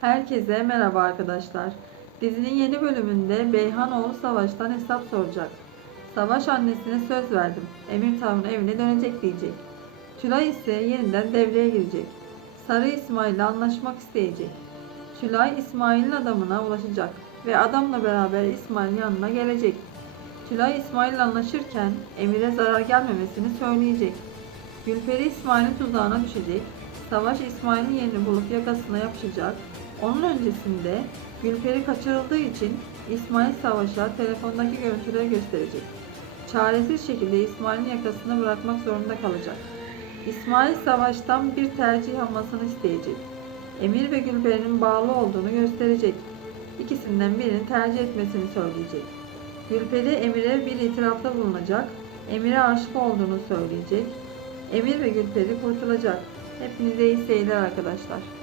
Herkese merhaba arkadaşlar. Dizinin yeni bölümünde Beyhan oğlu Savaş'tan hesap soracak. Savaş annesine söz verdim. Emir Tanrı evine dönecek diyecek. Tülay ise yeniden devreye girecek. Sarı İsmail ile anlaşmak isteyecek. Tülay İsmail'in adamına ulaşacak ve adamla beraber İsmail'in yanına gelecek. Tülay İsmail ile anlaşırken Emir'e zarar gelmemesini söyleyecek. Gülperi İsmail'in tuzağına düşecek. Savaş İsmail'in yerini bulup yakasına yapışacak. Onun öncesinde Gülperi kaçırıldığı için İsmail Savaş'a telefondaki görüntüleri gösterecek. Çaresiz şekilde İsmail'in yakasını bırakmak zorunda kalacak. İsmail Savaş'tan bir tercih almasını isteyecek. Emir ve Gülperi'nin bağlı olduğunu gösterecek. İkisinden birini tercih etmesini söyleyecek. Gülperi Emir'e bir itirafta bulunacak. Emir'e aşık olduğunu söyleyecek. Emir ve Gülperi kurtulacak. Hepinize iyi seyirler arkadaşlar.